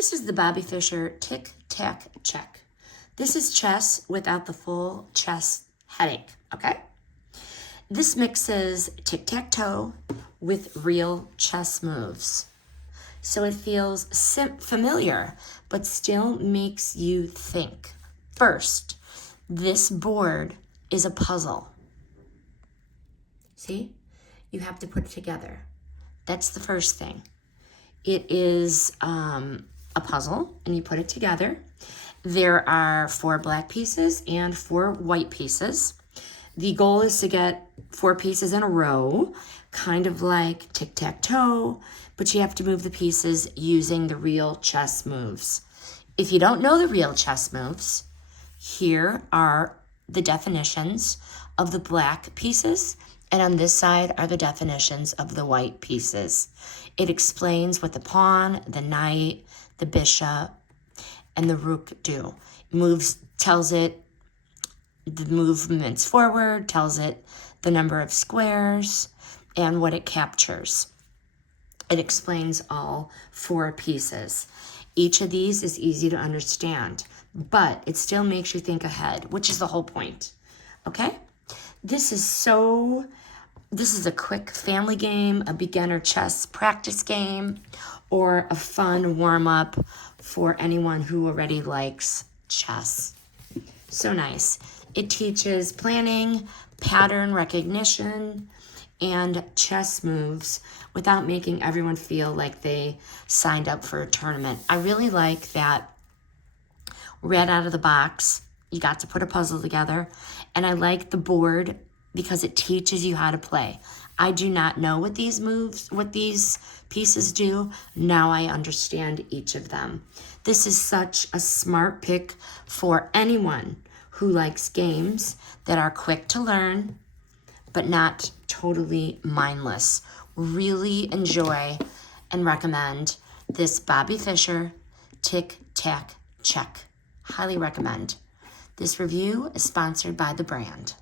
This is the Bobby Fischer Tic Tac Chec. This is chess without the full chess headache, okay? This mixes tic-tac-toe with real chess moves. So it feels familiar, but still makes you think. First, this board is a puzzle. See? You have to put it together. That's the first thing. It is a puzzle, and you put it together. There are 4 black pieces and 4 white pieces. The goal is to get 4 pieces in a row, kind of like tic-tac-toe, but you have to move the pieces using the real chess moves. If you don't know the real chess moves, here are the definitions of the black pieces, and on this side are the definitions of the white pieces. It explains what the pawn, the knight, the bishop, and the rook do. Tells it the movements forward, tells it the number of squares, and what it captures. It explains all 4 pieces. Each of these is easy to understand, but it still makes you think ahead, which is the whole point, okay? This is a quick family game, a beginner chess practice game, or a fun warm-up for anyone who already likes chess. So nice. It teaches planning, pattern recognition, and chess moves without making everyone feel like they signed up for a tournament. I really like that right out of the box, you got to put a puzzle together, and I like the board because it teaches you how to play. I do not know what these pieces do. Now I understand each of them. This is such a smart pick for anyone who likes games that are quick to learn, but not totally mindless. Really enjoy and recommend this Bobby Fischer Tic Tac Chec. Highly recommend. This review is sponsored by the brand.